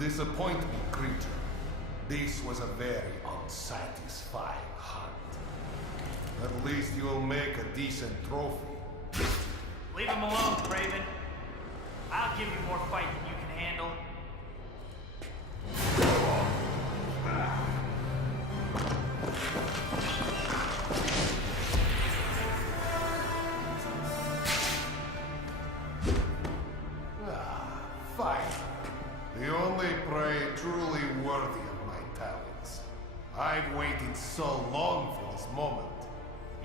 disappoint me, creature. This was a very unsatisfying hunt. At least you'll make a decent trophy. Leave him alone, Craven. I'll give you more fight than you can handle. Fine. The only prey truly worthy of my talents. I've waited so long for this moment.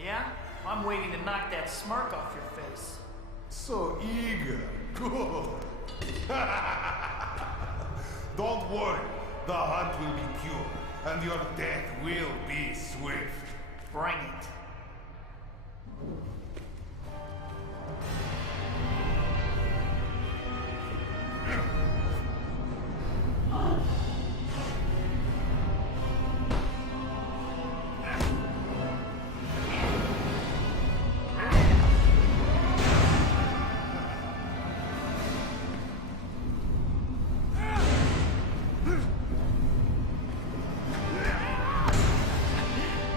Yeah? I'm waiting to knock that smirk off your face. So eager. Good. Don't worry. The hunt will be pure, and your death will be swift. Bring it.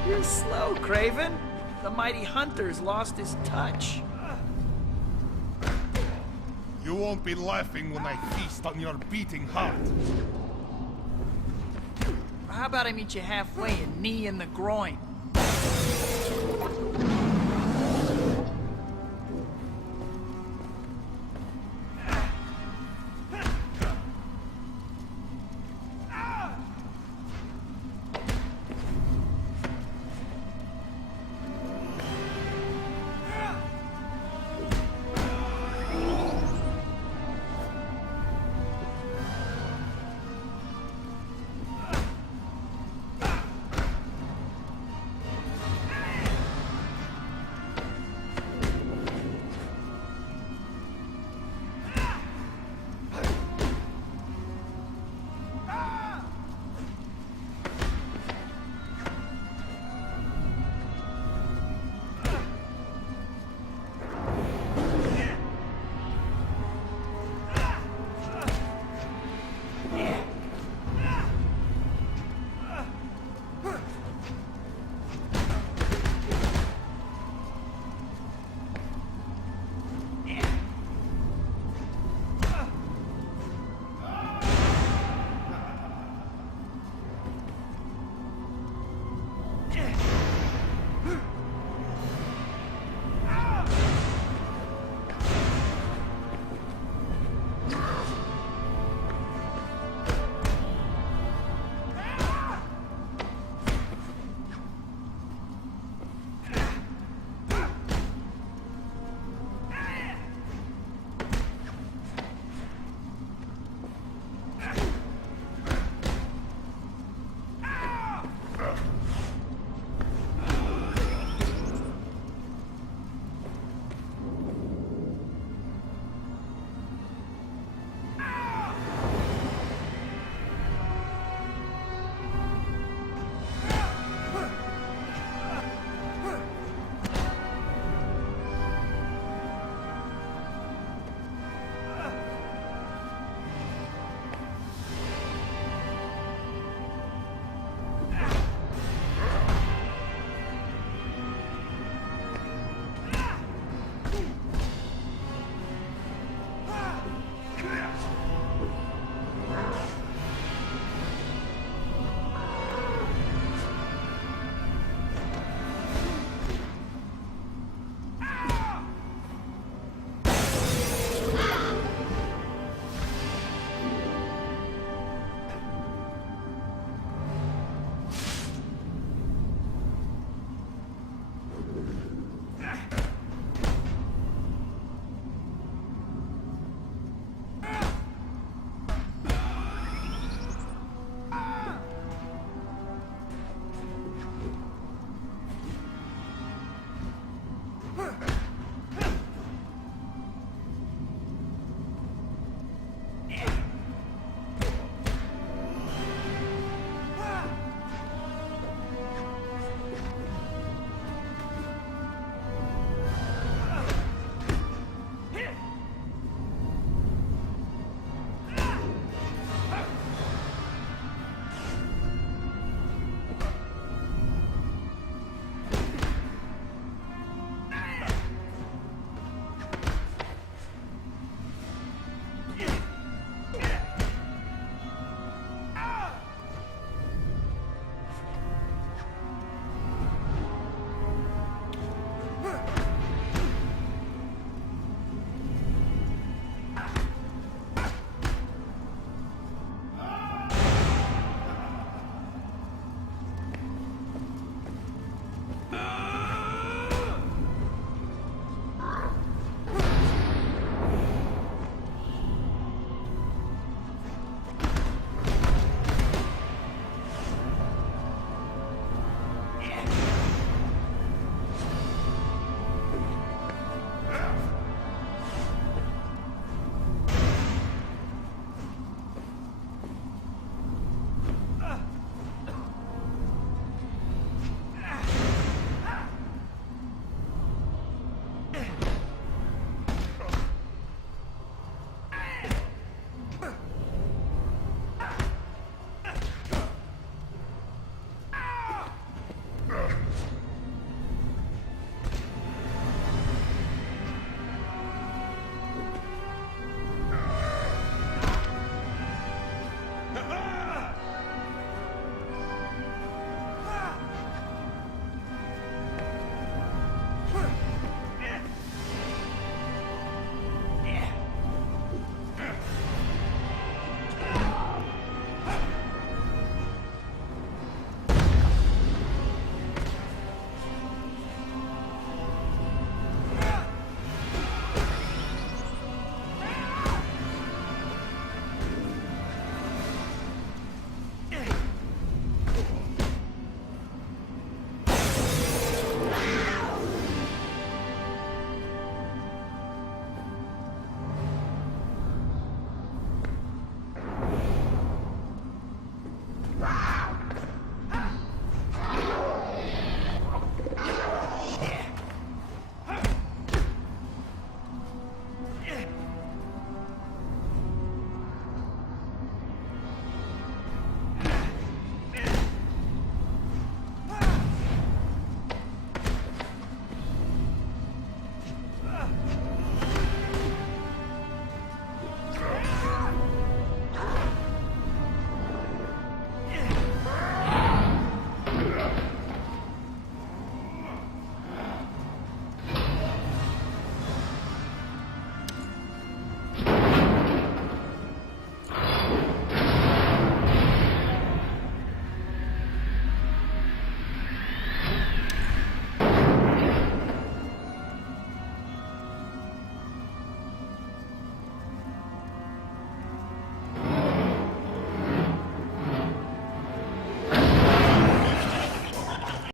You're slow, Craven. The mighty hunter's lost his touch. You won't be laughing when I feast on your beating heart. How about I meet you halfway and knee in the groin?